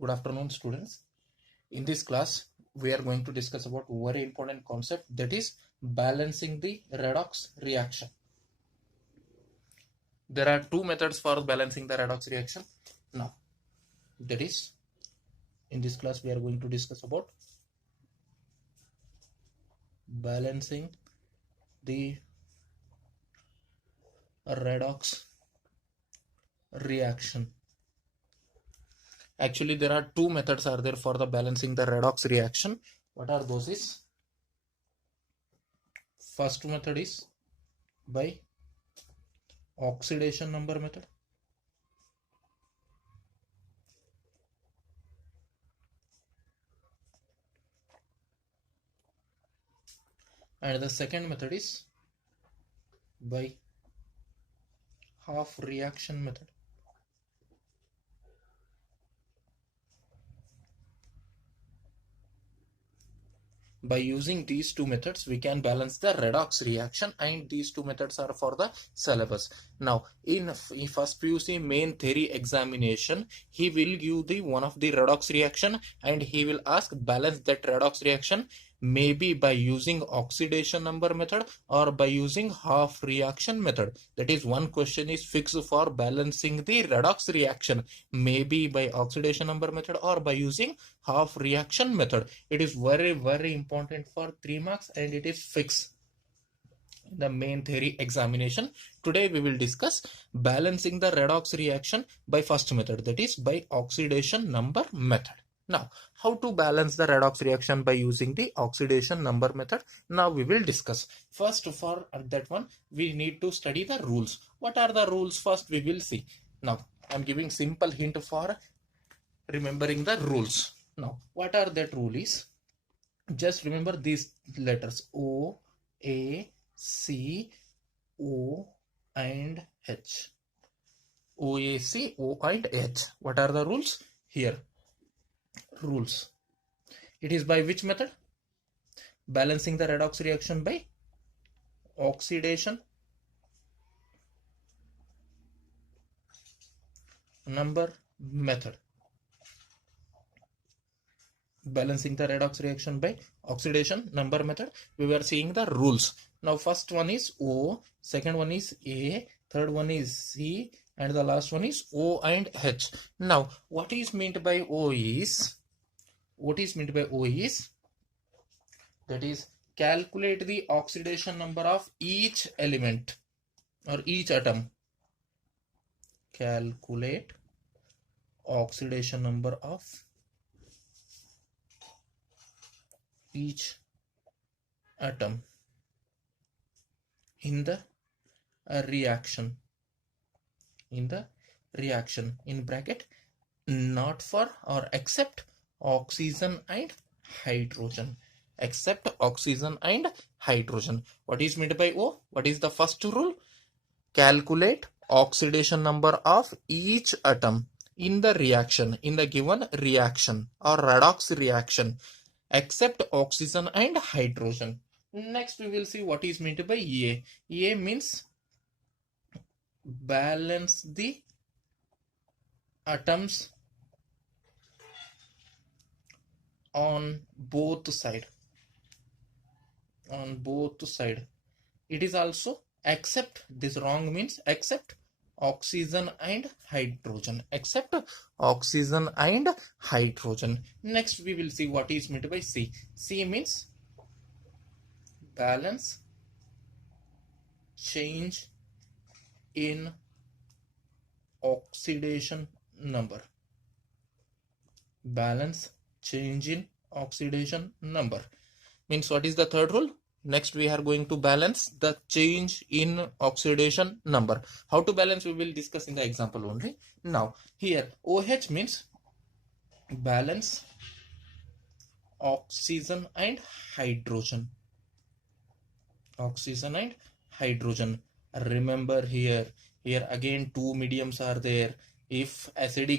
Good afternoon, students. In this class, we are going to discuss about very important concept, that is balancing the redox reaction. There are two methods for balancing the redox reaction. Now, that is, in this class, we are going to discuss about balancing the redox reaction. Actually, there are two methods are there for the balancing the redox reaction. What are those is? First method is by oxidation number method. And the second method is by half reaction method. By using these two methods, we can balance the redox reaction, and these two methods are for the syllabus. Now, in first PUC main theory examination, he will give the one of the redox reaction and he will ask balance that redox reaction, maybe by using oxidation number method or by using half reaction method. That is, one question is fixed for balancing the redox reaction, maybe by oxidation number method or by using half reaction method. It is very important for 3 marks and it is fixed in the main theory examination. Today we will discuss balancing the redox reaction by first method, that is by oxidation number method. Now, how to balance the redox reaction by using the oxidation number method? Now we will discuss. First, for that one, we need to study the rules. What are the rules? First, we will see. Now, I am giving simple hint for remembering the rules. Now, what are that rule is? Just remember these letters O, A, C, O, and H. O, A, C, O, and H. What are the rules? Here. Rules. It is by which method? Balancing the redox reaction by oxidation number method. Balancing the redox reaction by oxidation number method. We were seeing the rules. Now, first one is O, second one is A, third one is C, and the last one is O and H. Now, what is meant by O is, that is, calculate the oxidation number of each element or each atom. Calculate oxidation number of each atom in the reaction. In bracket, not for or except oxygen and hydrogen. Except oxygen and hydrogen. What is meant by O? What is the first rule? Calculate oxidation number of each atom in the reaction, in the given reaction or redox reaction, except oxygen and hydrogen. Next, we will see what is meant by A. A means balance the atoms on both sides. It is also except, this wrong means except oxygen and hydrogen. Except oxygen and hydrogen. Next, we will see what is meant by C. C means balance change in oxidation number. Balance change in oxidation number. Means what is the third rule? Next, we are going to balance the change in oxidation number. How to balance, we will discuss in the example only. Now, here OH means balance oxygen and hydrogen. Oxygen and hydrogen. Remember here again two mediums are there. If it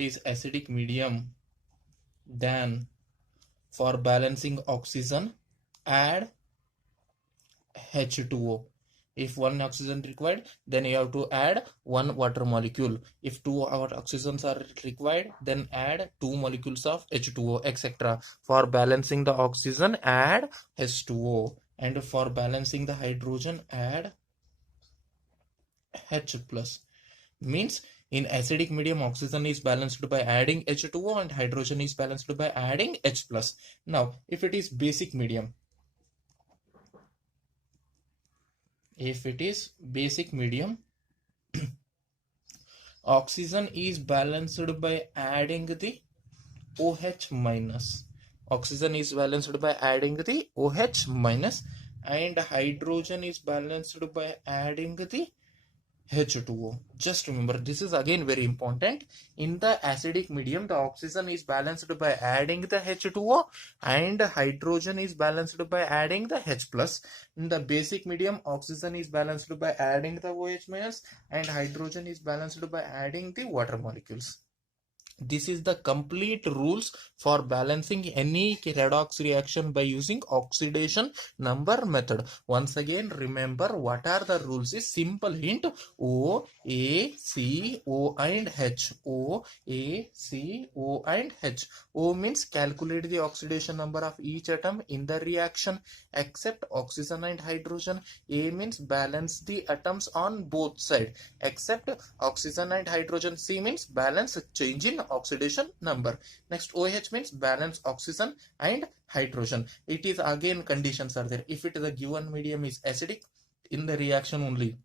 is acidic medium, then for balancing oxygen, add H2O. If one oxygen required, then you have to add one water molecule. If two oxygens are required, then add 2 molecules of H2O, etc. For balancing the oxygen, add H2O, and for balancing the hydrogen, add H plus. Means in acidic medium, oxygen is balanced by adding H2O and hydrogen is balanced by adding H plus. Now, if it is basic medium, oxygen is balanced by adding the OH minus. Oxygen is balanced by adding the OH minus, and hydrogen is balanced by adding the H2O. Just remember, this is again very important. In the acidic medium, the oxygen is balanced by adding the H2O and hydrogen is balanced by adding the H plus. In the basic medium, oxygen is balanced by adding the OH minus and hydrogen is balanced by adding the water molecules. This is the complete rules for balancing any redox reaction by using oxidation number method. Once again, remember what are the rules is simple hint: O, A, C, O and H. O, A, C, O and H. O means calculate the oxidation number of each atom in the reaction except oxygen and hydrogen. A means balance the atoms on both sides except oxygen and hydrogen. C means balance change in oxidation number. Next, OH means balance oxygen and hydrogen. It is again conditions are there. If it is a given medium is acidic, in the reaction only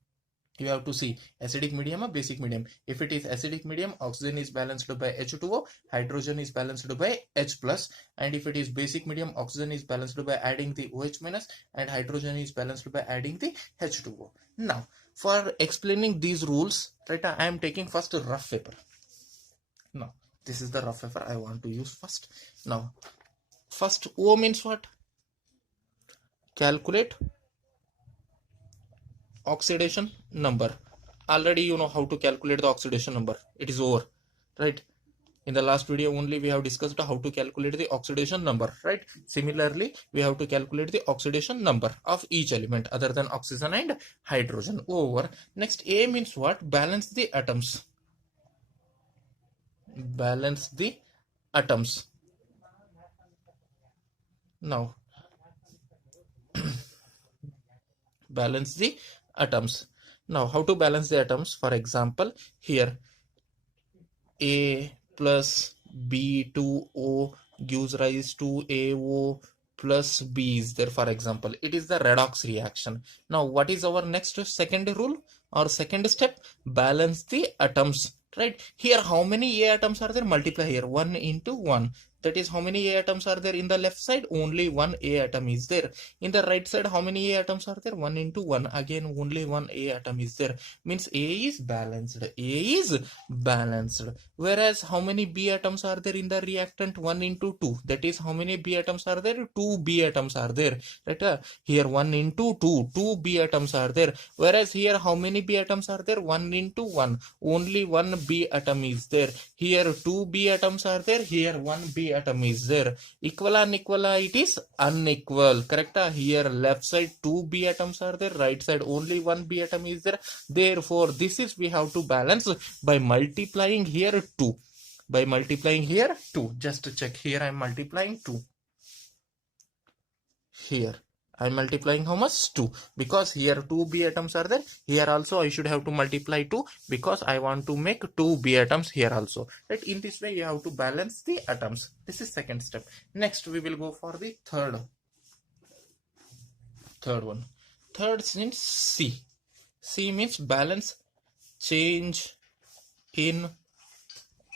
you have to see acidic medium or basic medium. If it is acidic medium, oxygen is balanced by H2O, hydrogen is balanced by H plus, and if it is basic medium, oxygen is balanced by adding the OH minus and hydrogen is balanced by adding the H2O. Now, for explaining these rules, right, I am taking first a rough paper. Now, this is the rough paper I want to use first. Now, first O means what? Calculate oxidation number. Already you know how to calculate the oxidation number. It is over, right? In the last video only we have discussed how to calculate the oxidation number, right? Similarly, we have to calculate the oxidation number of each element other than oxygen and hydrogen. Over. Next, A means what? Balance the atoms. Balance the atoms. Now, balance the atoms. Now, how to balance the atoms? For example, here A plus B2O gives rise to AO plus B is there. For example, it is the redox reaction. Now, what is our next second rule or second step? Balance the atoms, right? Here, how many A atoms are there? Multiply here, 1 into 1. That is, how many A atoms are there in the left side? Only one A atom is there. In the right side, how many A atoms are there? 1 into 1. Again, only one A atom is there. Means A is balanced. A is balanced. Whereas, how many B atoms are there in the reactant? 1 into 2. That is, how many B atoms are there? 2 B atoms are there. Right? Here, 1 into 2. 2 B atoms are there. Whereas, here, how many B atoms are there? 1 into 1. Only one B atom is there. Here, 2 B atoms are there. Here, 1 B atom is there. Equal, unequal, it is unequal. Correct? Here left side 2 B atoms are there, right side only 1 B atom is there. Therefore, this is we have to balance by multiplying here 2. By multiplying here 2. Just check here I am multiplying 2. Here I am multiplying how much? 2. Because here 2 B atoms are there. Here also I should have to multiply 2 because I want to make 2 B atoms here also. Right? In this way you have to balance the atoms. This is second step. Next we will go for the third one. Third means C. C means balance change in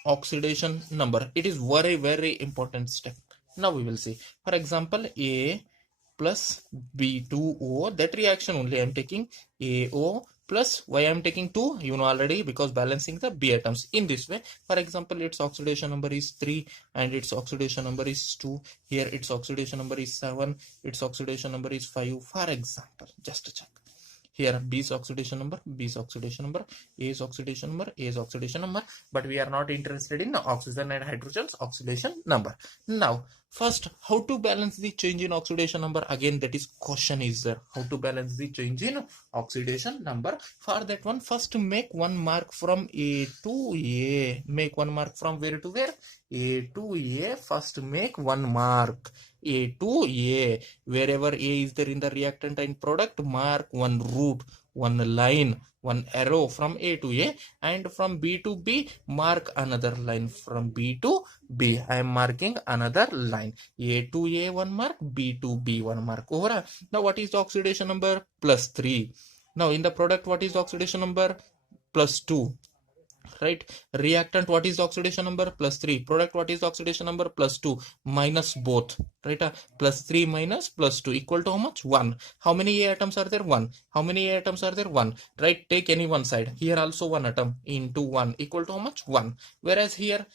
oxidation number. It is very, very important step. Now we will see. For example, A plus B2O, that reaction only I am taking AO plus, why I am taking 2, you know already, because balancing the B atoms. In this way, for example, its oxidation number is 3 and its oxidation number is 2. Here its oxidation number is 7, its oxidation number is 5. For example, just check. Here B is oxidation number, B is oxidation number, A is oxidation number, A is oxidation number, but we are not interested in oxygen and hydrogen's oxidation number. Now first, how to balance the change in oxidation number? Again, that is question is there. How to balance the change in oxidation number? For that one, first make one mark from A to A. Make one mark from where to where? A to A. First make one mark. A to A. Wherever A is there in the reactant and product, mark one route, one line, one arrow from A to A, and from B to B, mark another line. From B to B, I am marking another line. A to A one mark, B to B one mark. Over. Now what is the oxidation number? +3. Now in the product, what is the oxidation number? +2. Right? Reactant, what is the oxidation number? +3. Product, what is the oxidation number? +2. Minus both. Right? +3 minus +2 equal to how much? 1. How many A atoms are there? 1. How many A atoms are there? 1. Right? Take any one side. Here also 1 atom into 1 equal to how much? 1. Whereas here,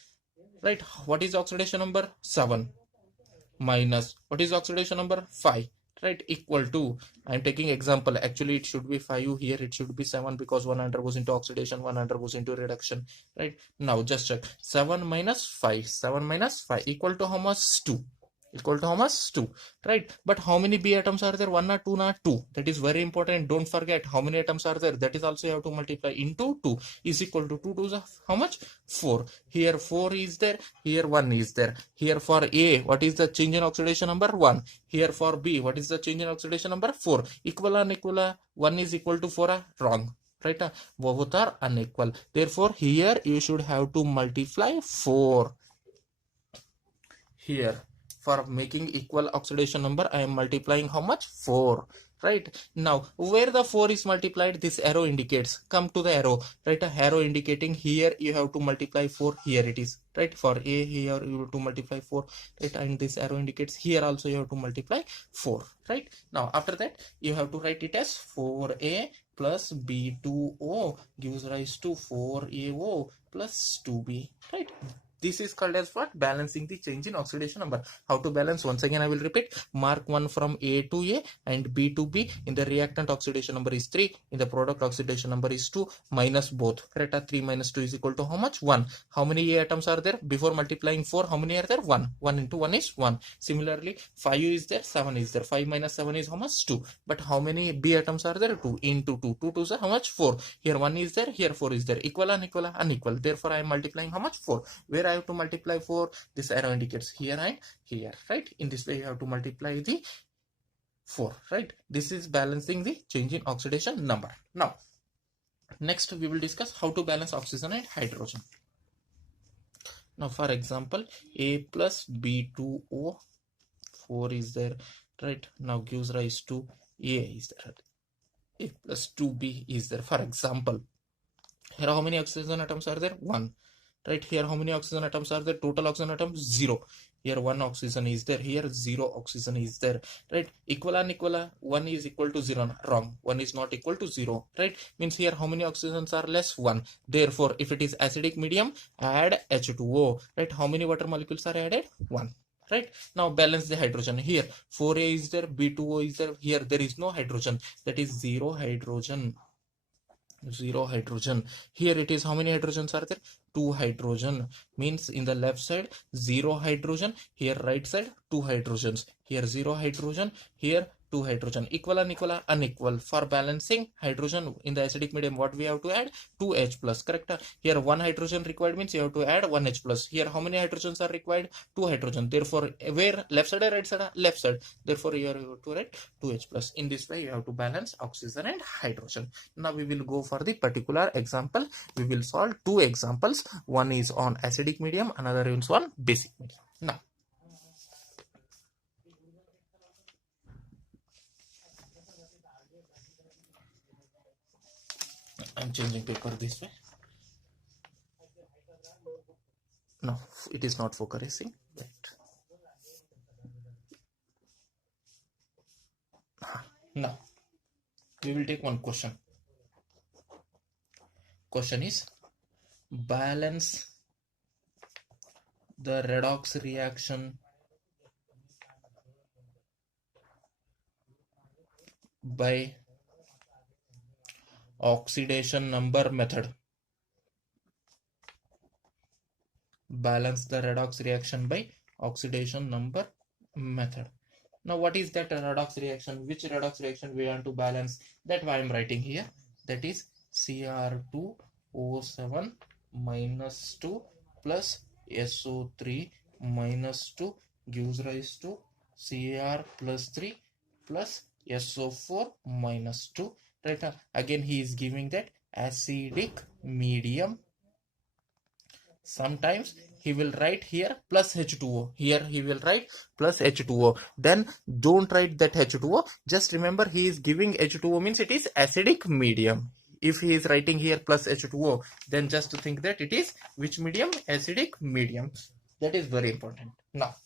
right, what is the oxidation number? 7. Minus, what is the oxidation number? 5. Right, equal to, I am taking example, actually it should be 5, here it should be 7, because one undergoes into oxidation, one undergoes into reduction. Right, now just check. 7 minus 5, 7 minus 5 equal to how much? 2. Equal to how much? 2. Right, but how many B atoms are there? 1 or 2? Not 2. That is very important. Don't forget how many atoms are there. That is also you have to multiply into 2 is equal to 2 to how much? 4. Here 4 is there, here 1 is there. Here for A, what is the change in oxidation number? 1. Here for B, what is the change in oxidation number? 4. Equal, unequal? 1 is equal to 4? Wrong. Right, both are unequal. Therefore here you should have to multiply 4. Here for making equal oxidation number, I am multiplying how much? 4. Right, now where the 4 is multiplied, this arrow indicates. Come to the arrow. Right, a arrow indicating here you have to multiply 4. Here it is. Right, for A here you have to multiply 4. Right, and this arrow indicates here also you have to multiply 4. Right, now after that you have to write it as 4A plus B2O gives rise to 4AO plus 2B. Right, this is called as what? Balancing the change in oxidation number. How to balance? Once again I will repeat. Mark one from A to A and B to B. In the reactant, oxidation number is 3. In the product, oxidation number is 2. Minus both. Correct? 3 minus 2 is equal to how much? 1. How many A atoms are there? Before multiplying 4, how many are there? 1. 1 into 1 is 1. Similarly, 5 is there, 7 is there. 5 minus 7 is how much? 2. But how many B atoms are there? 2 into 2. 2 is how much? 4. Here 1 is there, here 4 is there. Equal, unequal, unequal. Therefore, I am multiplying how much? 4. Where I have to multiply 4, this arrow indicates here and here. Right, in this way you have to multiply the 4. Right, this is balancing the change in oxidation number. Now next we will discuss how to balance oxygen and hydrogen. Now for example, A plus B2O, 4 is there. Right, now gives rise to A is there, A plus 2B is there. For example, here how many oxygen atoms are there? 1. Right, here how many oxygen atoms are there? Total oxygen atoms 0. Here 1 oxygen is there, here 0 oxygen is there. Right, equal, unequal? 1 is equal to 0. Wrong, 1 is not equal to 0. Right, means here how many oxygens are less? 1. Therefore if it is acidic medium, add H2O. Right, how many water molecules are added? 1. Right, now balance the hydrogen. Here 4A is there, B2O is there. Here there is no hydrogen, that is 0 hydrogen. 0 hydrogen. Here it is how many hydrogens are there? 2 hydrogen. Means in the left side 0 hydrogen, here right side 2 hydrogens. Here 0 hydrogen, here 2 hydrogen. Equal, unequal? Unequal. For balancing hydrogen in the acidic medium, what we have to add? 2H plus. Correct? Here 1 hydrogen required means you have to add 1H plus. Here how many hydrogens are required? 2 hydrogen. Therefore where? Left side or right side? Left side. Therefore here you have to write 2H plus. In this way you have to balance oxygen and hydrogen. Now we will go for the particular example. We will solve 2 examples. One is on acidic medium, another is on basic medium. Now I'm changing paper this way. No, it is not focusing. Right. Now we will take one question. Question is, balance the redox reaction by oxidation number method. Balance the redox reaction by oxidation number method. Now what is that redox reaction? Which redox reaction we want to balance? That I am writing here. That is Cr2O7 minus 2 plus SO3 minus 2 gives rise to Cr plus 3 plus SO4 minus 2. Right, again he is giving that acidic medium. Sometimes he will write here plus H2O. Here he will write plus H2O. Then don't write that H2O. Just remember he is giving H2O means it is acidic medium. If he is writing here plus H2O, then just think that it is which medium? Acidic medium. That is very important. Now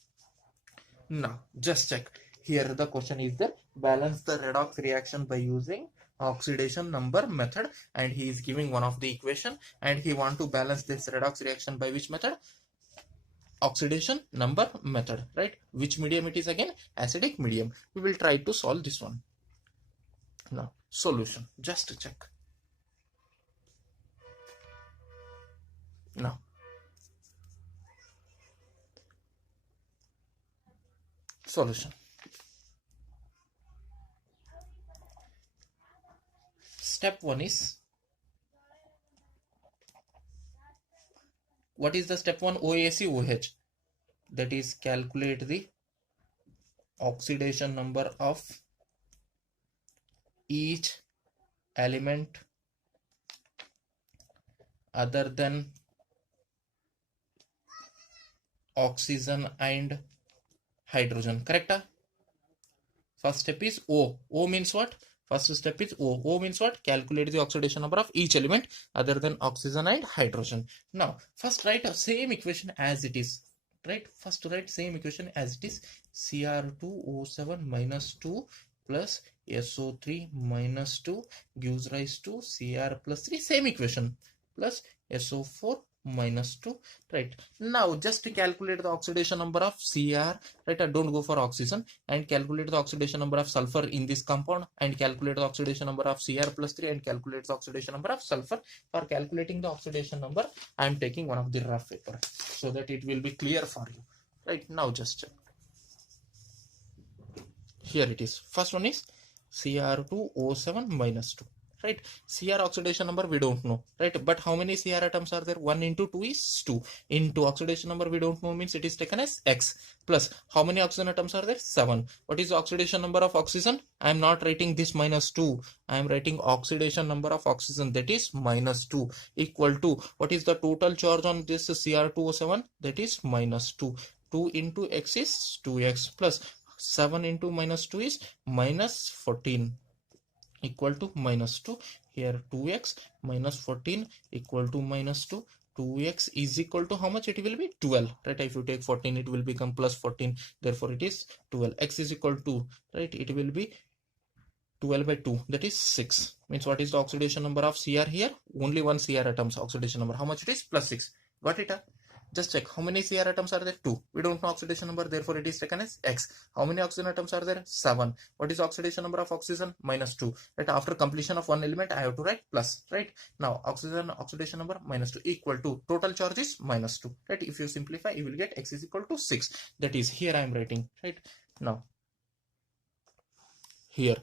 just check. Here the question is that balance the redox reaction by using oxidation number method, and he is giving one of the equation and he want to balance this redox reaction by which method? Oxidation number method, right? Which medium it is again? Acidic medium. We will try to solve this one. Now solution, just to check. Now solution. Step 1 is, what is the step 1? OAC OH. That is calculate the oxidation number of each element other than oxygen and hydrogen. Correct? First step is O. O means what? First step is O. O means what? Calculate the oxidation number of each element other than oxygen and hydrogen. Now, first write the same equation as it is. Right? First write same equation as it is. Cr2O7 minus 2 plus SO3 minus 2 gives rise to Cr plus 3. Same equation. Plus SO4 minus 2. Right, now just to calculate the oxidation number of Cr, right, don't go for oxygen, and calculate the oxidation number of sulfur in this compound, and calculate the oxidation number of Cr plus 3, and calculate the oxidation number of sulfur. For calculating the oxidation number, I am taking one of the rough paper so that it will be clear for you. Right, now just check. Here it is. First one is Cr2O7 minus 2. Right, Cr oxidation number we don't know, right, but how many Cr atoms are there? 1 into 2 is 2. Into oxidation number we don't know means it is taken as X, plus how many oxygen atoms are there? 7. What is the oxidation number of oxygen? I am not writing this minus 2, I am writing oxidation number of oxygen, that is minus 2, equal to what is the total charge on this Cr2O7? That is minus 2. 2 into X is 2X, plus 7 into minus 2 is minus 14, equal to minus 2. Here 2x minus 14 equal to minus 2. 2x is equal to how much? It will be 12, right? If you take 14, it will become plus 14, therefore it is 12. X is equal to, right, it will be 12 by 2, that is 6. Means what is the oxidation number of Cr here? Only one Cr atoms oxidation number. How much it is? Plus 6. Got it? Just check. How many Cr atoms are there? 2. We don't know oxidation number, therefore it is taken as X. How many oxygen atoms are there? 7. What is oxidation number of oxygen? Minus 2. Right, after completion of one element, I have to write plus. Right, now oxidation number minus 2 equal to total charge is minus 2. Right, if you simplify, you will get X is equal to 6. That is here I am writing. Right, now here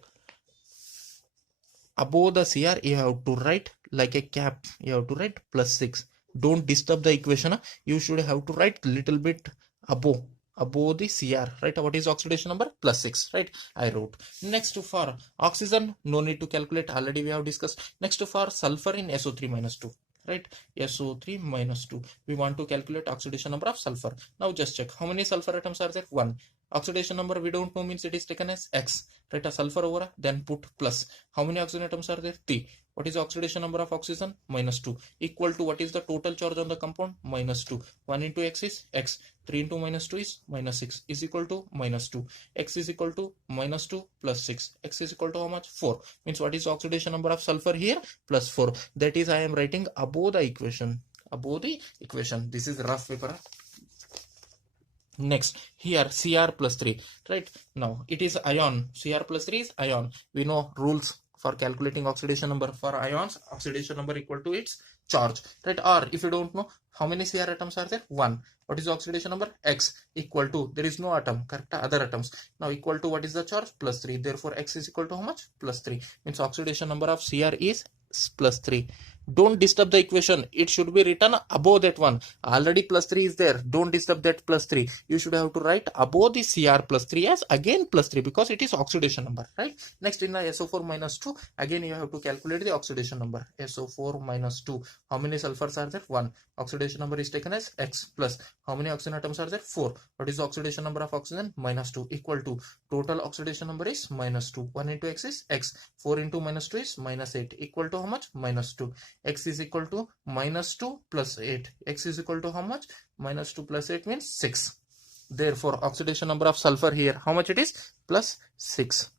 above the Cr you have to write like a cap. You have to write plus 6. Don't disturb the equation. You should have to write little bit above the Cr, right? What is oxidation number? Plus 6, right? I wrote. Next for oxygen, no need to calculate, already we have discussed. Next for sulfur in SO3 minus 2, right? SO3 minus 2. We want to calculate oxidation number of sulfur. Now just check. How many sulfur atoms are there? 1. Oxidation number we don't know means it is taken as X. Right, a sulfur over, then put plus. How many oxygen atoms are there? 3. What is the oxidation number of oxygen? Minus 2. Equal to what is the total charge on the compound? Minus 2. 1 into X is X. 3 into minus 2 is minus 6. Is equal to minus 2. X is equal to minus 2 plus 6. X is equal to how much? 4. Means what is the oxidation number of sulfur here? Plus 4. That is I am writing above the equation. Above the equation. This is rough paper. Next, here Cr plus 3, right? Now it is ion. Cr plus 3 is ion. We know rules. for calculating oxidation number for ions, oxidation number equal to its charge, right? Or if you don't know how many Cr atoms are there, 1. What is the oxidation number? X equal to, there is no atom, correct? Other atoms. Now equal to what is the charge? Plus 3. Therefore X is equal to how much? Plus 3. Means oxidation number of Cr is plus 3. Don't disturb the equation. It should be written above that one. Already plus 3 is there. Don't disturb that plus 3. You should have to write above the Cr plus 3 as again plus 3 because it is oxidation number, right? Next, in the SO4 minus 2, again you have to calculate the oxidation number. SO4 minus 2. How many sulfurs are there? 1. Oxidation number is taken as X plus. How many oxygen atoms are there? 4. What is the oxidation number of oxygen? Minus 2 equal to total oxidation number is minus 2. 1 into X is X. 4 into minus 2 is minus 8 equal to how much? Minus 2. X is equal to minus 2 plus 8. X is equal to how much? Minus 2 plus 8 means 6. Therefore, oxidation number of sulfur here, how much it is? Plus 6.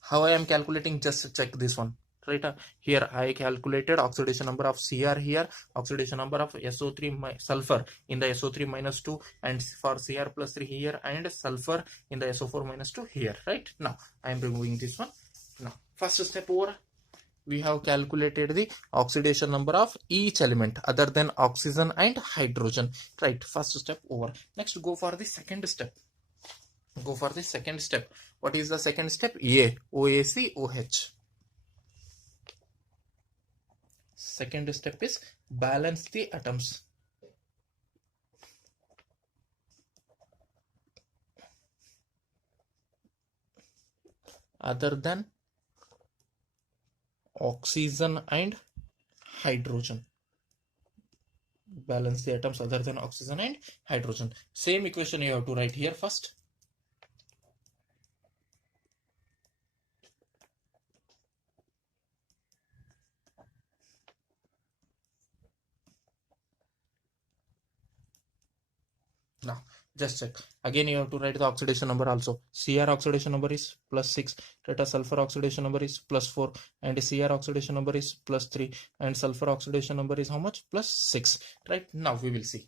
How I am calculating? Just check this one. Right, here I calculated oxidation number of Cr here, oxidation number of SO3 sulfur in the SO3 minus 2, and for Cr plus 3 here, and sulfur in the SO4 minus 2 here, right? Now I am removing this one. Now first step over, we have calculated the oxidation number of each element other than oxygen and hydrogen, right? First step over. Next, go for the second step. Go for the second step. What is the second step? A, OACOH. Second step is balance the atoms. Other than oxygen and hydrogen. Balance the atoms other than oxygen and hydrogen. Same equation you have to write here first. Now just check. Again you have to write the oxidation number also. Cr oxidation number is plus 6. Right, sulfur oxidation number is plus 4. And Cr oxidation number is plus 3. And sulfur oxidation number is how much? Plus 6. Right, now we will see.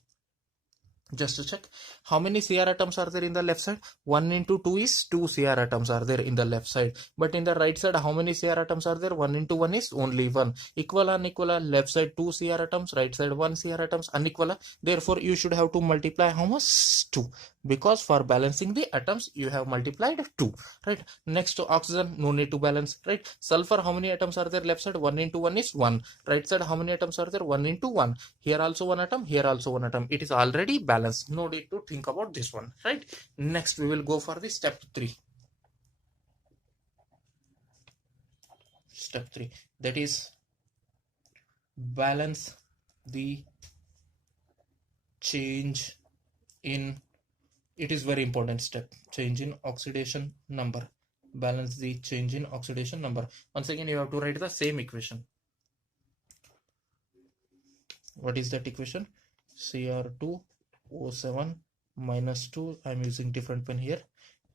Just to check, how many Cr atoms are there in the left side? 1 into 2 is 2 Cr atoms are there in the left side. But in the right side, how many Cr atoms are there? 1 into 1 is only 1. Equal, unequal, left side 2 Cr atoms, right side 1 Cr atoms, unequal. Therefore, you should have to multiply how much? 2. Because for balancing the atoms, you have multiplied 2. Right. Next to oxygen, no need to balance. Right. Sulfur, how many atoms are there left side? 1 into 1 is 1. Right side, how many atoms are there? 1 into 1. Here also 1 atom, here also 1 atom. It is already balanced. No need to think about this one. Right. Next, we will go for the step 3. Step 3. That is balance the change in, it is very important step, change in oxidation number. Balance the change in oxidation number. Once again, you have to write the same equation. What is that equation? Cr2O7 minus 2. I am using different pen here.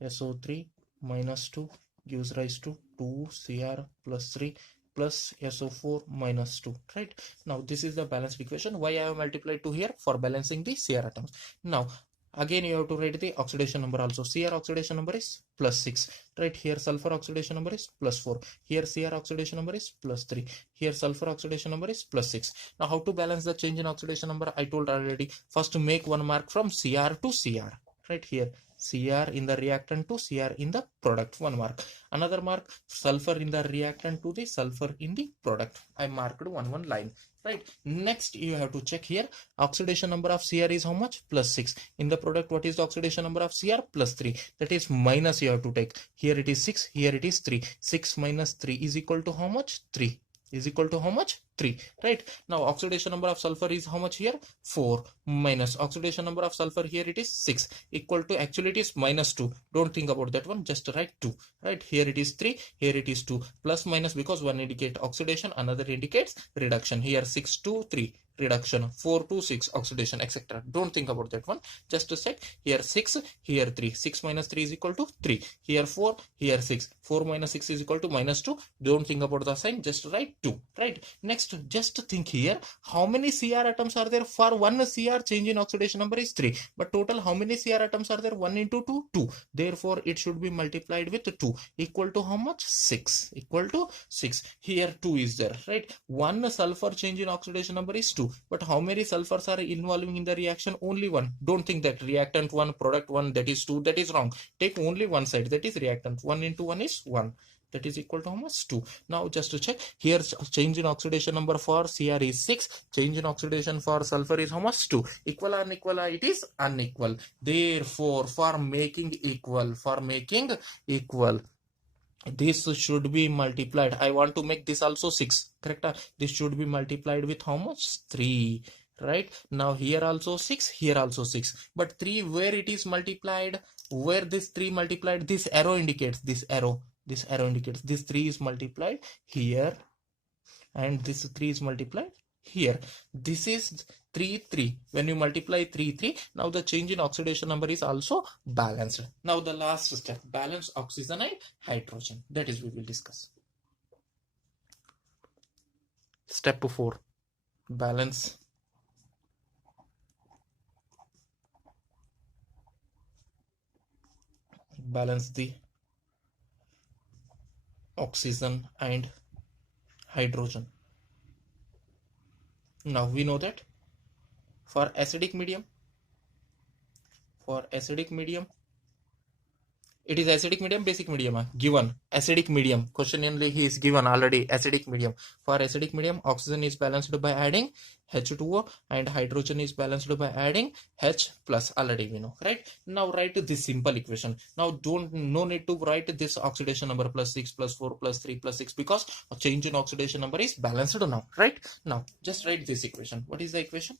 SO3 minus 2 gives rise to 2Cr plus 3 plus SO4 minus 2. Right. Now this is the balanced equation. Why I have multiplied 2 here? For balancing the Cr atoms. Now again you have to write the oxidation number also. Cr oxidation number is plus 6. Right, here sulfur oxidation number is plus 4. Here Cr oxidation number is plus 3. Here sulfur oxidation number is plus 6. Now how to balance the change in oxidation number? I told already. First to make one mark from Cr to Cr. Right, here Cr in the reactant to Cr in the product, 1 mark. Another mark, sulfur in the reactant to the sulfur in the product. I marked one line. Right. Next, you have to check here. Oxidation number of Cr is how much? Plus 6. In the product, what is the oxidation number of Cr? Plus 3. That is minus you have to take. Here it is 6. Here it is 3. 6 minus 3 is equal to how much? 3. Is equal to how much? 3. Right. Now oxidation number of sulfur is how much here? 4 minus oxidation number of sulfur here it is 6 equal to, actually it is minus 2. Don't think about that one, just write 2. Right, here it is 3, here it is 2. Plus minus, because one indicates oxidation, another indicates reduction. Here 6 to 3 reduction, 4 to 6 oxidation, etc. Don't think about that one, just to check. Here 6, here 3. 6 minus 3 is equal to 3. Here 4, here 6. 4 minus 6 is equal to minus 2. Don't think about the sign, just write 2. Right. Next, just think here, how many Cr atoms are there? For one Cr, change in oxidation number is 3, but total how many Cr atoms are there? 1 into 2, 2. Therefore it should be multiplied with 2, equal to how much? 6, equal to 6. Here 2 is there, right? One sulfur change in oxidation number is 2, but how many sulfurs are involving in the reaction? Only one. Don't think that reactant 1, product 1, that is 2, that is wrong. Take only one side, that is reactant. 1 into 1 is 1. That is equal to how much? 2. Now just to check, here change in oxidation number for Cr is 6, change in oxidation for sulfur is how much? 2. Equal or unequal? It is unequal. Therefore for making equal, this should be multiplied. I want to make this also 6, correct? This should be multiplied with how much? 3. Right? Now here also 6, here also 6, but 3 where it is multiplied, where this 3 multiplied, this arrow indicates, this arrow indicates this 3 is multiplied here, and this 3 is multiplied here. This is 3, 3. When you multiply 3, 3, now the change in oxidation number is also balanced. Now the last step, balance oxygen and hydrogen. That is we will discuss. Step 4, balance the oxygen and hydrogen. Now we know that for acidic medium, it is acidic medium, basic medium, given acidic medium. Question only he is given already, acidic medium. For acidic medium, oxygen is balanced by adding H2O and hydrogen is balanced by adding H plus. Already we know, right? Now write this simple equation. Now no need to write this oxidation number plus 6 plus 4 plus 3 plus 6, because a change in oxidation number is balanced now, right? Now just write this equation. What is the equation?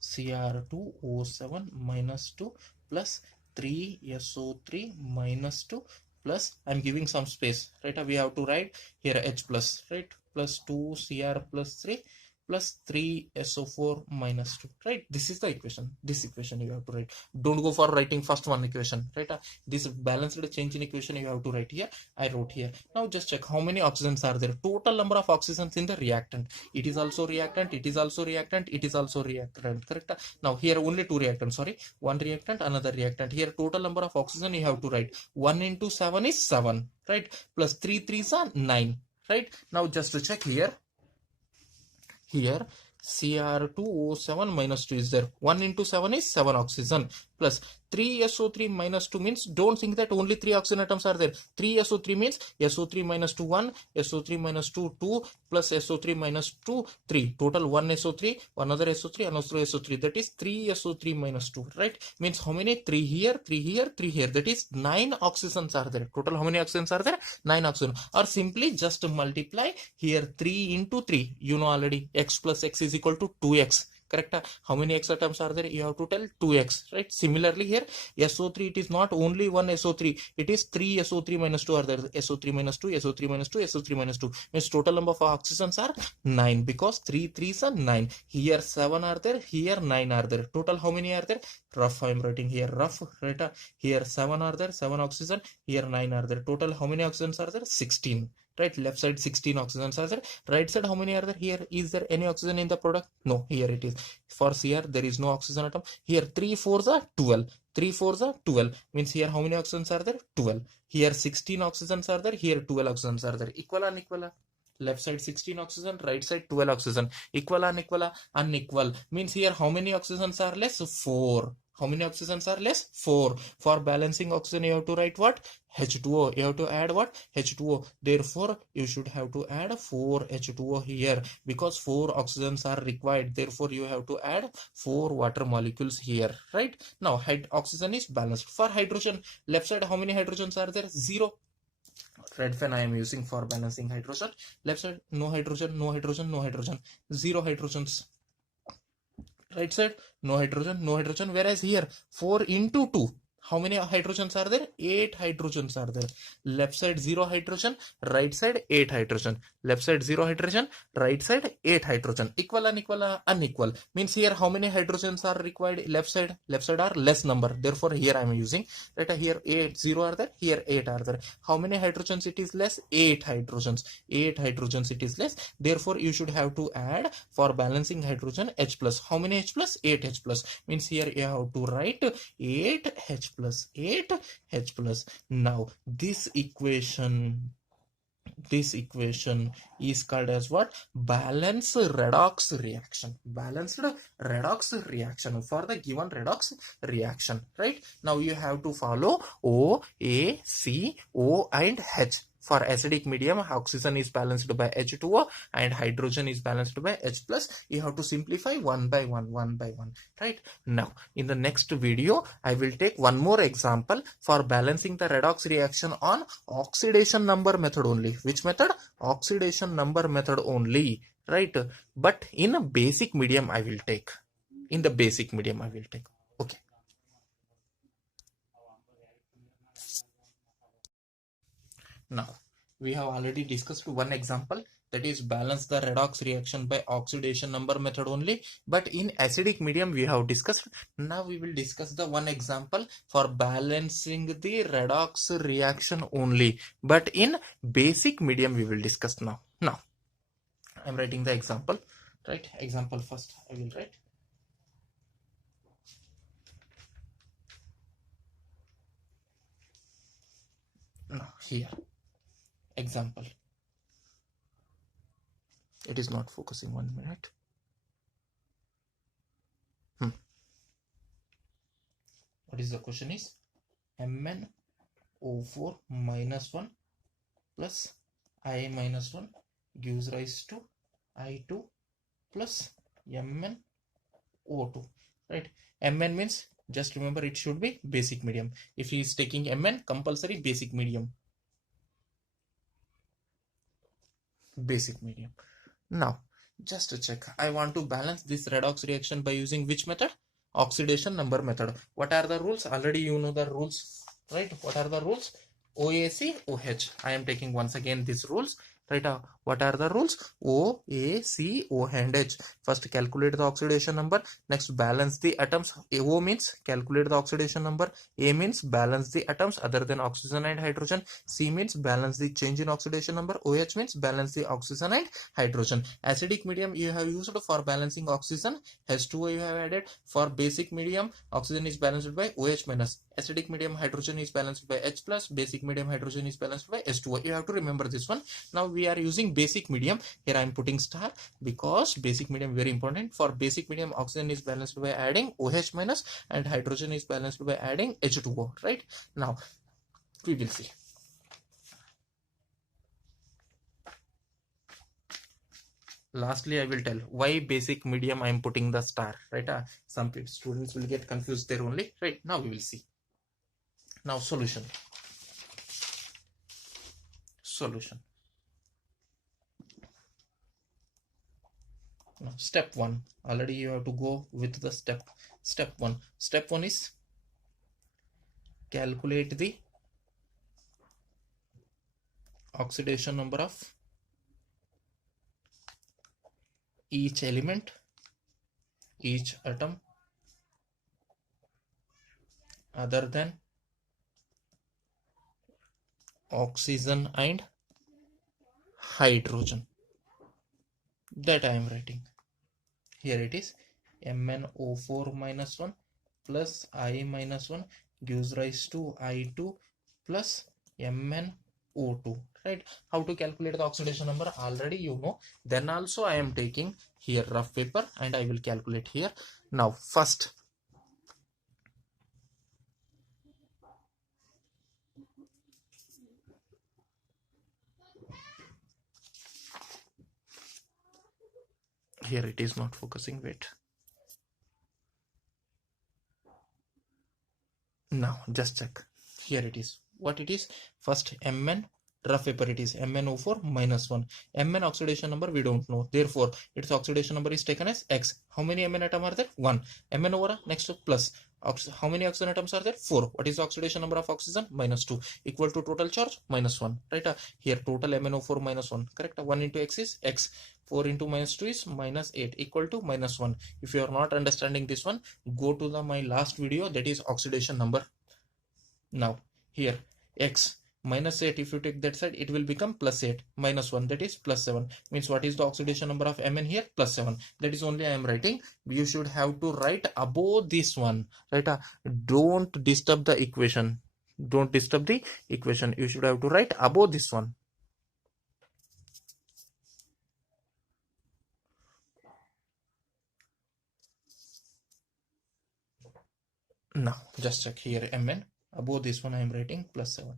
Cr2O7 minus 2 plus 3SO3 minus 2 plus, I'm giving some space, right? We have to write here H plus, right? Plus 2 Cr plus 3 plus 3SO4 minus 2, right? This is the equation. This equation you have to write. Don't go for writing first one equation, right? This balanced change in equation you have to write here. I wrote here. Now just check how many oxygens are there. Total number of oxygens in the reactant. It is also reactant, it is also reactant, it is also reactant, correct? Now here only two reactants, sorry. One reactant, another reactant. Here total number of oxygen you have to write. 1 into 7 is 7, right? Plus 3 3s are 9, right? Now just to check here Cr2O7 minus 2 is there. 1 into 7 is 7 oxygen plus 3SO3 minus 2 means, don't think that only 3 oxygen atoms are there. 3SO3 means SO3 minus 2 1, SO3 minus 2 2 plus SO3 minus 2 3. Total 1 SO3, another SO3, another SO3. That is 3 SO3 minus 2, right? Means how many? 3 here, 3 here, 3 here. That is 9 oxygens are there. Total how many oxygens are there? 9 oxygen. Or simply just multiply here 3 into 3. You know already, x plus x is equal to 2x. Correct? How many x atoms are there? You have to tell 2x, right? Similarly here SO3, it is not only one SO3, it is 3 SO3 minus 2 are there. SO3 minus 2, SO3 minus 2, SO3 minus 2 means total number of oxygens are 9, because 3 3s are 9. Here 7 are there, here 9 are there. Total how many are there? Rough I am writing here, rough, right? Here 7 are there, 7 oxygen, here 9 are there. Total how many oxygens are there? 16. Right? Left side 16 oxygens are there. Right side how many are there? Here is there any oxygen in the product? No, here it is. For Cr there is no oxygen atom. Here 3 4s are 12. 3 4s are 12 means here how many oxygens are there? 12. Here 16 oxygens are there. Here 12 oxygens are there. Equal or unequal? Left side 16 oxygen, right side 12 oxygen. Equal or unequal? Unequal means here how many oxygens are less? 4. How many oxygens are less? 4. For balancing oxygen you have to write what? H2O. You have to add what? H2O. Therefore you should have to add 4 H2O here, because 4 oxygens are required. Therefore you have to add 4 water molecules here, right? Now oxygen is balanced. For hydrogen, left side how many hydrogens are there? 0. Red pen I am using for balancing hydrogen. Left side no hydrogen, no hydrogen, no hydrogen. 0 hydrogens. Right side no hydrogen, no hydrogen. Whereas here 4 into 2. How many hydrogens are there? 8 hydrogens are there. Left side 0 hydrogen, right side 8 hydrogen. Left side 0 hydrogen, right side 8 hydrogen. Equal, unequal, unequal. Means here how many hydrogens are required? Left side are less number. Therefore here I am using, right, here 8, 0 are there, here 8 are there. How many hydrogens it is less? 8 hydrogens. 8 hydrogens it is less. Therefore you should have to add for balancing hydrogen H plus. How many H plus? 8 H plus. Means here you have to write 8 H plus 8 H plus. Now this equation is called as what? Balanced redox reaction. Balanced redox reaction for the given redox reaction, right? Now you have to follow O, A, C, O and H. For acidic medium, oxygen is balanced by H2O and hydrogen is balanced by H plus. You have to simplify one by one, right? Now, in the next video, I will take one more example for balancing the redox reaction on oxidation number method only. Which method? Oxidation number method only, right? But in a basic medium, I will take. In the basic medium, I will take. Okay. Now, we have already discussed one example, that is balance the redox reaction by oxidation number method only. But in acidic medium we have discussed. Now we will discuss the one example for balancing the redox reaction only. But in basic medium we will discuss now. Now, I am writing the example, right? Example first I will write. Now here. Example. It is not focusing, 1 minute. What is the question is? MnO4 minus 1 plus I minus 1 gives rise to I2 plus MnO2, right? Mn means, just remember, it should be basic medium. If he is taking Mn, compulsory basic medium. Basic medium. Now, just to check, I want to balance this redox reaction by using which method? Oxidation number method. What are the rules? Already you know the rules, right? What are the rules? OAC, OH. I am taking once again these rules, right? What are the rules? O, A, C, O and H. First calculate the oxidation number. Next balance the atoms. O means calculate the oxidation number. A means balance the atoms other than oxygen and hydrogen. C means balance the change in oxidation number. OH means balance the oxygen and hydrogen. Acidic medium you have used for balancing oxygen. H2O you have added. For basic medium, oxygen is balanced by OH minus. Acidic medium, hydrogen is balanced by H plus. Basic medium, hydrogen is balanced by H2O. You have to remember this one. Now we are using basic medium. Here I am putting star because basic medium very important. For basic medium, oxygen is balanced by adding OH minus and hydrogen is balanced by adding H2O, right? Now we will see. Lastly, I will tell why basic medium I am putting the star, right? Some students will get confused there only, right? Now we will see. Now solution. Now, step 1. Already you have to go with the step 1. Step 1 is calculate the oxidation number of each element, each atom other than oxygen and hydrogen. That I am writing. Here it is. MnO4 minus 1 plus I minus 1 gives rise to I2 plus MnO2, right? How to calculate the oxidation number already you know. Then also I am taking here rough paper and I will calculate here. Now first, here it is not focusing, wait. Now just check. Here it is. What it is? First Mn rough paper it is MnO4 minus 1. Mn oxidation number we don't know, therefore its oxidation number is taken as X. How many Mn atom are there? 1. Mn over next to plus. How many oxygen atoms are there? 4. What is the oxidation number of oxygen? Minus 2. Equal to total charge? Minus 1. Right? Here total MnO4 minus 1. Correct? 1 into X is X. 4 into minus 2 is minus 8 equal to minus 1. If you are not understanding this one, go to my last video, that is oxidation number. Now here X minus 8, if you take that side, it will become plus 8 minus 1, that is plus 7. Means what is the oxidation number of Mn here? Plus 7. That is only I am writing. You should have to write above this one, right? Don't disturb the equation. Don't disturb the equation. You should have to write above this one. Now just check here, Mn above this one I am writing plus 7.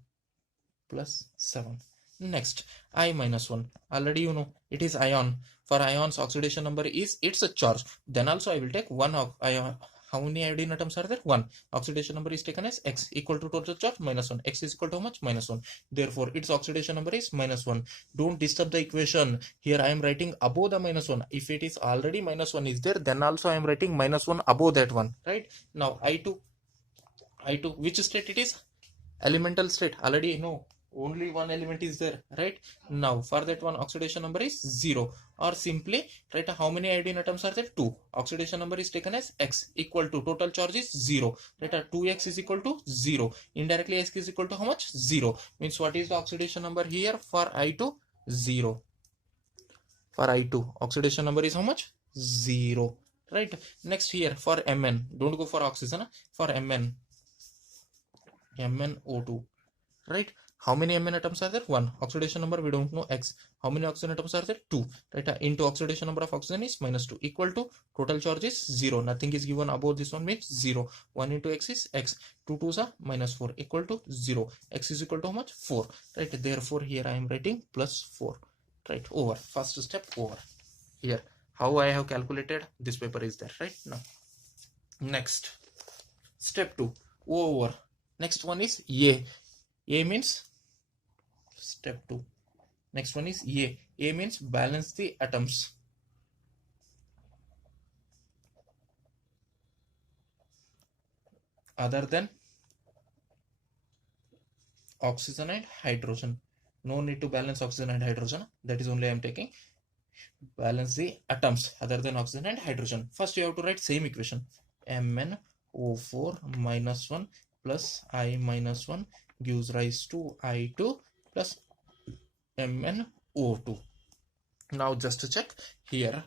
Plus 7. Next, I minus 1. Already you know it is ion. For ions, oxidation number is its a charge. Then also I will take one of ion. How many iodine atoms are there? 1. Oxidation number is taken as X equal to total charge minus 1. X is equal to how much? Minus 1. Therefore, its oxidation number is minus 1. Don't disturb the equation. Here I am writing above the minus 1. If it is already minus 1 is there, then also I am writing minus 1 above that one. Right? Now I2, which state it is? Elemental state. Already you know. Only one element is there, right? Now for that one oxidation number is 0, or simply right, how many iodine atoms are there? 2. Oxidation number is taken as X equal to total charge is 0, right? 2X is equal to 0. Indirectly X is equal to how much? 0. Means what is the oxidation number here for I2? 0. For I2 oxidation number is how much? 0, right? Next here for Mn, don't go for oxygen, for MnO2, right? How many Mn atoms are there? 1. Oxidation number we don't know, X. How many oxygen atoms are there? 2. Right? Into oxidation number of oxygen is minus 2 equal to total charge is 0. Nothing is given above this one, means 0. 1 into X is X. 2 2s are minus 4 equal to 0. X is equal to how much? 4. Right? Therefore here I am writing plus 4. Right? Over. First step over. Here how I have calculated, this paper is there, right? Now next step 2 over. Next one is A. A means step 2. Next one is A. A means balance the atoms. Other than oxygen and hydrogen. No need to balance oxygen and hydrogen. That is only I am taking. Balance the atoms other than oxygen and hydrogen. First you have to write same equation. MnO4 minus 1 plus I minus 1 gives rise to I2 plus MnO2. Now just to check here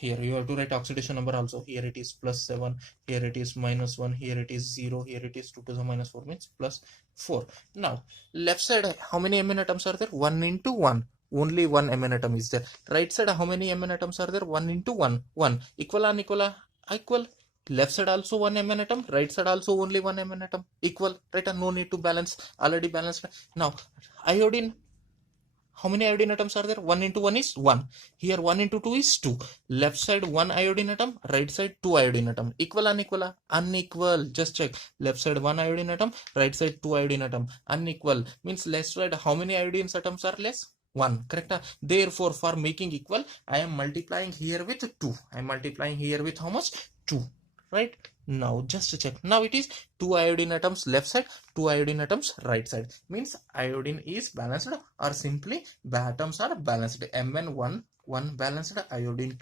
you have to write oxidation number also. Here it is plus 7, here it is minus 1, here it is 0, here it is 2 to the minus 4 means plus 4. Now left side how many Mn atoms are there? 1 into 1. Only one Mn atom is there. Right side how many Mn atoms are there? 1 into 1. 1. Equal or equal? Equal. Left side also one Mn atom, right side also only one Mn atom. Equal, right? No need to balance, already balanced. Now iodine, how many iodine atoms are there? 1 into 1 is 1. Here 1 into 2 is 2. Left side 1 iodine atom, right side 2 iodine atom. Equal, unequal? Unequal. Just check. Left side 1 iodine atom, right side 2 iodine atom. Unequal. Means left side how many iodine atoms are less? 1. Correct? Therefore for making equal, I am multiplying here with 2. I am multiplying here with how much? 2. Right? Now just to check. Now it is 2 iodine atoms left side, 2 iodine atoms right side. Means iodine is balanced, or simply atoms are balanced. Mn1 balanced, iodine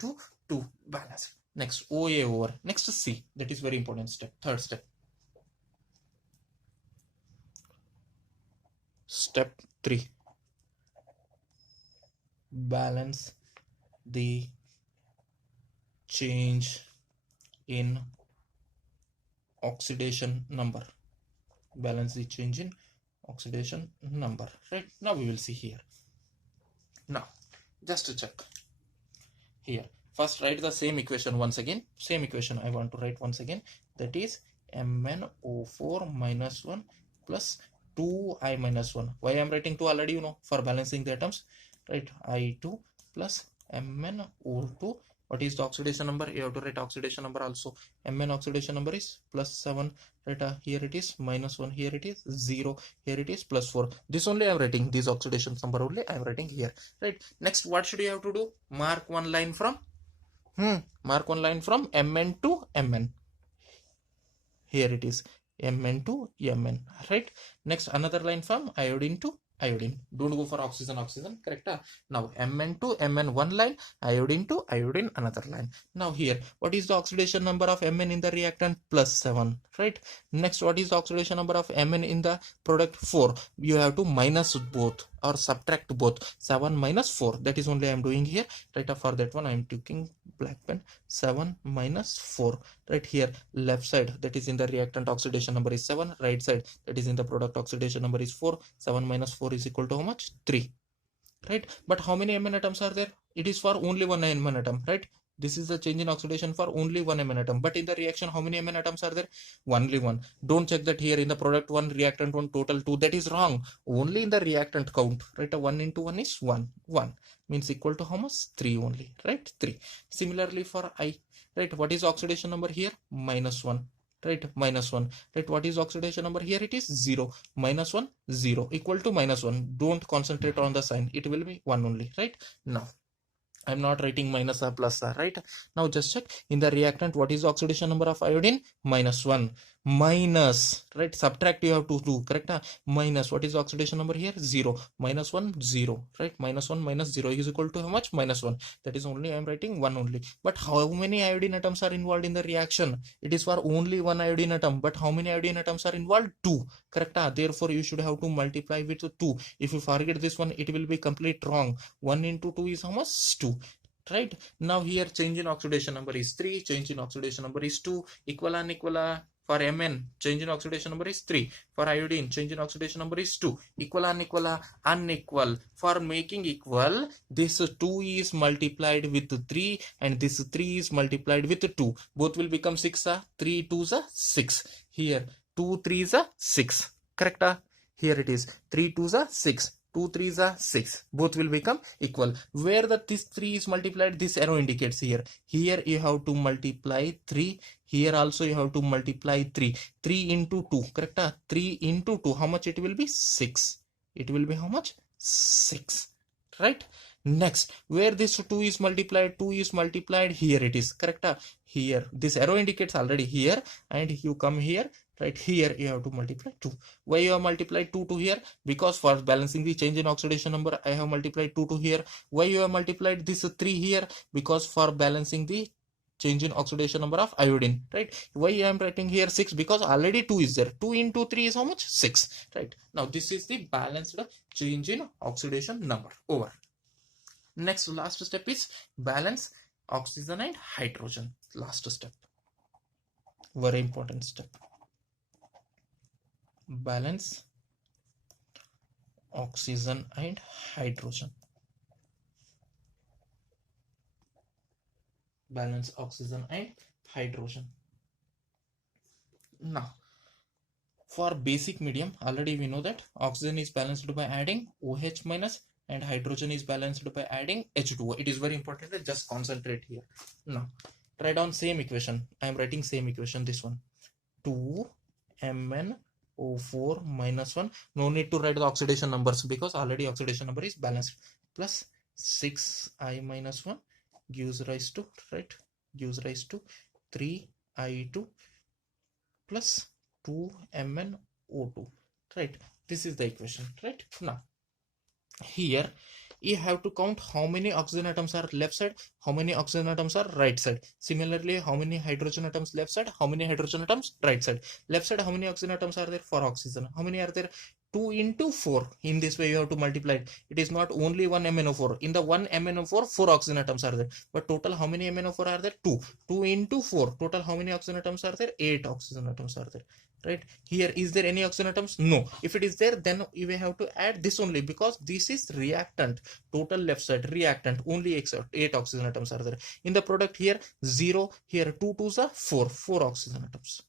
2 balanced. Next OA over. Next C. That is very important step. Third step. Step 3. Balance the change in oxidation number. Balance the change in oxidation number. Right? Now we will see here. Now just to check here, first write the same equation once again. Same equation I want to write once again. That is MnO4 minus 1 plus 2I minus 1. Why I am writing 2 already you know, for balancing the atoms, right? I2 plus MnO2. What is the oxidation number? You have to write oxidation number also. Mn oxidation number is +7, right? Here it is -1, here it is 0, here it is +4. This only I am writing, this oxidation number only I am writing here, right? Next, what should you have to do? Mark one line from Mn to Mn. Here it is Mn to Mn, right? Next, another line from iodine to iodine. Don't go for oxygen, correct? Now Mn to Mn one line, iodine to iodine another line. Now here, what is the oxidation number of Mn in the reactant? +7, right? Next, what is the oxidation number of Mn in the product? 4. You have to minus both or subtract both. 7 minus 4, that is only I am doing here, right? For that one I am taking black pen. 7 minus 4, right? Here left side, that is in the reactant, oxidation number is 7, right side, that is in the product, oxidation number is 4. 7 minus 4 is equal to how much? 3, right? But how many Mn atoms are there? It is for only one Mn atom, right? This is the change in oxidation for only one Mn atom. But in the reaction, how many Mn atoms are there? Only one. Don't check that here in the product 1, reactant 1, total 2. That is wrong. Only in the reactant count, right? 1 into 1 is 1. 1 means equal to how much? 3 only, right? 3. Similarly for I, right? What is oxidation number here? -1. Right, -1, right? What is oxidation number here? It is 0. -1, 0, equal to -1. Don't concentrate on the sign, it will be 1 only, right? Now I'm not writing minus or plus or, right? Now just check in the reactant, what is the oxidation number of iodine? -1. Minus, right? Subtract you have to do, correct? Minus, what is the oxidation number here? 0. -1, 0, right? -1 minus 0 is equal to how much? -1. That is only I am writing 1 only. But how many iodine atoms are involved in the reaction? It is for only one iodine atom. But how many iodine atoms are involved? 2, correct? Therefore you should have to multiply with 2. If you forget this one, it will be complete wrong. 1 into 2 is how much? 2. Right? Now here change in oxidation number is 3, change in oxidation number is 2, equal and equal. For Mn, change in oxidation number is 3. For iodine, change in oxidation number is 2. Equal and equal, unequal. For making equal, this 2 is multiplied with 3 and this 3 is multiplied with 2. Both will become 6. 3 2s are 6. Here 2 3s are 6. Correct? Here it is 3 2s are 6. 2 3s are 6. Both will become equal. Where this 3 is multiplied, this arrow indicates here. Here you have to multiply 3. Here also you have to multiply 3. 3 into 2. Correct? 3 into 2. How much it will be? 6. It will be how much? 6. Right? Next, where this 2 is multiplied, 2 is multiplied. Here it is. Correct? Here. This arrow indicates already here. And you come here. Right, here you have to multiply 2. Why you have multiplied 2 to here? Because for balancing the change in oxidation number, I have multiplied 2 to here. Why you have multiplied this 3 here? Because for balancing the change in oxidation number of iodine, right? Why I am writing here 6? Because already 2 is there. 2 into 3 is how much? 6, right? Now this is the balanced change in oxidation number. Over. Next, last step is balance oxygen and hydrogen. Last step. Very important step. Balance oxygen and hydrogen. Balance oxygen and hydrogen. Now for basic medium, already we know that oxygen is balanced by adding OH minus and hydrogen is balanced by adding H2O. It is very important to just concentrate here. Now write down same equation. I am writing same equation, this one. 2Mn O4 minus 1. No need to write the oxidation numbers because already oxidation number is balanced. Plus 6I minus 1 gives rise to, right? Gives rise to 3I2 plus 2MnO2. Right? This is the equation. Right? Now here you have to count how many oxygen atoms are left side, how many oxygen atoms are right side. Similarly, how many hydrogen atoms left side, how many hydrogen atoms right side. Left side, how many oxygen atoms are there for oxygen? How many are there? 2 into 4. In this way you have to multiply it. It is not only one MnO4. In the one MnO4, 4 oxygen atoms are there. But total how many MnO4 are there? 2. 2 into 4. Total how many oxygen atoms are there? 8 oxygen atoms are there. Right? Here, is there any oxygen atoms? No. If it is there, then you will have to add this only because this is reactant. Total left side reactant, only 8 oxygen atoms are there. In the product here 0, here 2 2s are 4 oxygen atoms.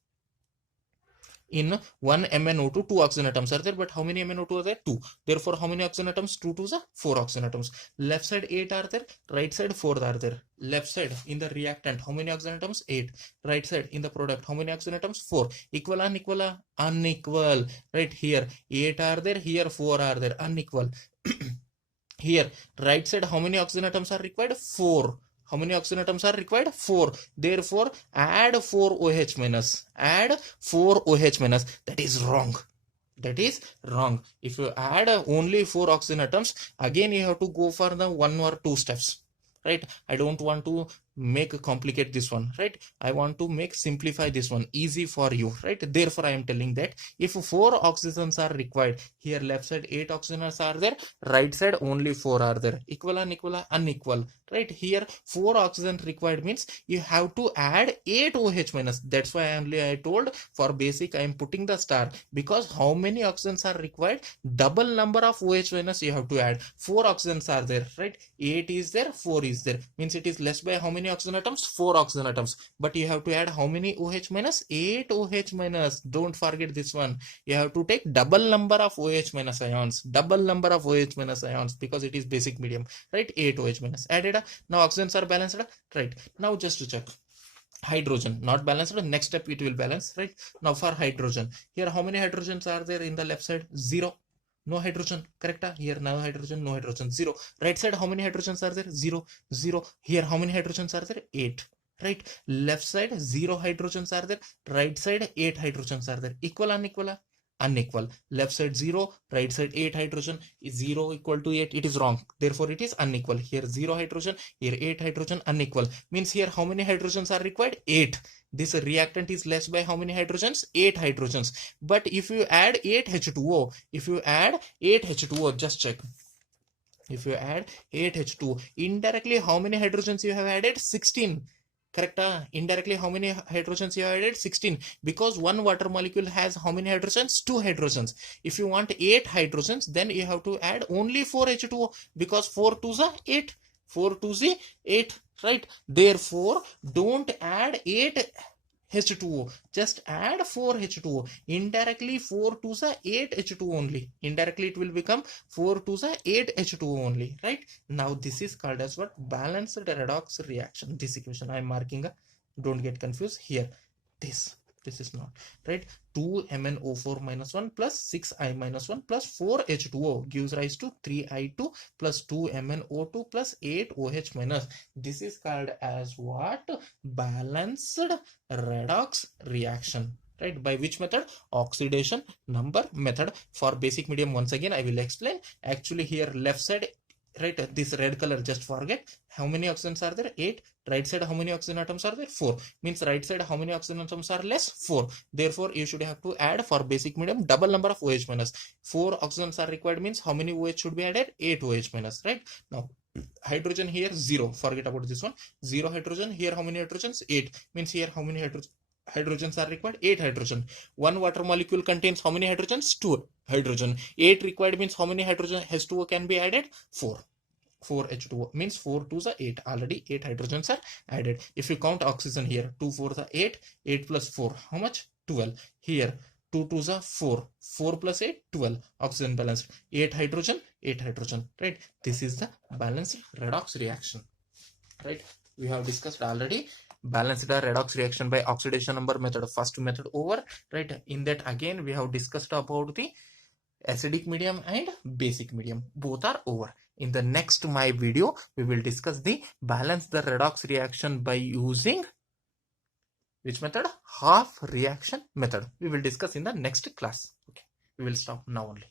In 1 MnO2, 2 oxygen atoms are there, but how many MnO2 are there? 2. Therefore, how many oxygen atoms? 2 to the 4 oxygen atoms. Left side 8 are there, right side 4 are there. Left side in the reactant, how many oxygen atoms? 8. Right side in the product, how many oxygen atoms? 4. Equal, unequal? Unequal. Right here 8 are there, here 4 are there, unequal. Here right side, how many oxygen atoms are required? 4. How many oxygen atoms are required? 4. Therefore, add 4 OH minus. Add 4 OH minus. That is wrong. That is wrong. If you add only 4 oxygen atoms, again you have to go for the 1 or 2 steps. Right? I don't want to complicate this one. Right? I want to simplify this one easy for you. Right? Therefore, I am telling that if 4 oxygens are required, here left side 8 oxygens are there, right side only 4 are there. Equal, unequal? Unequal. Right? Here 4 oxygen required means you have to add 8 OH minus. That's why I told for basic I am putting the star, because how many oxygens are required? Double number of OH minus you have to add. 4 oxygens are there. Right? 8 is there, 4 is there. Means it is less by how many oxygen atoms? 4 oxygen atoms. But you have to add how many OH minus? 8 OH minus. Don't forget this one. You have to take double number of OH minus ions. Double number of OH minus ions, because it is basic medium. Right? 8 OH minus. Added. Now oxygens are balanced. Right? Now just to check. Hydrogen not balanced. Next step it will balance. Right? Now for hydrogen. Here how many hydrogens are there in the left side? 0. No hydrogen, correct? Here no hydrogen, no hydrogen, 0. Right side, how many hydrogens are there? 0, 0. Here, how many hydrogens are there? 8. Right? Left side, 0 hydrogens are there. Right side, 8 hydrogens are there. Equal, unequal? Unequal. Left side 0, right side 8 hydrogen. Is 0 equal to 8? It is wrong. Therefore, it is unequal. Here 0 hydrogen, here 8 hydrogen, unequal. Means here how many hydrogens are required? 8. This reactant is less by how many hydrogens? 8 hydrogens. But if you add 8 H2O, just check. If you add 8 H2O, indirectly how many hydrogens you have added? 16. Correct? Indirectly how many hydrogens you have added? 16. Because one water molecule has how many hydrogens? 2 hydrogens. If you want 8 hydrogens, then you have to add only 4 H2O, because 4 2s are 8. 4 2s 8. Right? Therefore, don't add 8 H2O. Just add 4 H2O. Indirectly 4 2s are 8 H2O only. Indirectly it will become 4 2s are 8 H2O only. Right? Now this is called as what? Balanced redox reaction. This equation I am marking. Don't get confused here. This is not. Right? 2 MnO4 minus 1 plus 6I minus 1 plus 4 H2O gives rise to 3I2 plus 2 MnO2 plus 8 OH minus. This is called as what? Balanced redox reaction. Right? By which method? Oxidation number method. For basic medium, once again I will explain. Actually here left side, right, this red color, just forget. How many oxygens are there? 8. Right side, how many oxygen atoms are there? 4. Means right side, how many oxygen atoms are less? 4. Therefore, you should have to add for basic medium double number of OH minus. 4 oxygens are required means how many OH should be added? 8 OH minus. Right? Now, hydrogen here 0. Forget about this one. 0 hydrogen. Here how many hydrogens? 8. Means here how many hydrogens are required? 8 hydrogen. One water molecule contains how many hydrogens? 2 hydrogen. 8 required means how many hydrogen H2O can be added? 4. 4 H2O means 4 2s are 8. Already 8 hydrogens are added. If you count oxygen here, 2 4s are 8. 8 plus 4, how much? 12. Here 2 2s are 4. 4 plus 8, 12. Oxygen balanced. 8 hydrogen, 8 hydrogen. Right? This is the balanced redox reaction. Right? We have discussed already balanced redox reaction by oxidation number method. First method over. Right? In that again we have discussed about the acidic medium and basic medium. Both are over. In the next my video, we will discuss the balance the redox reaction by using which method? Half reaction method. We will discuss in the next class. Okay. We will stop now only.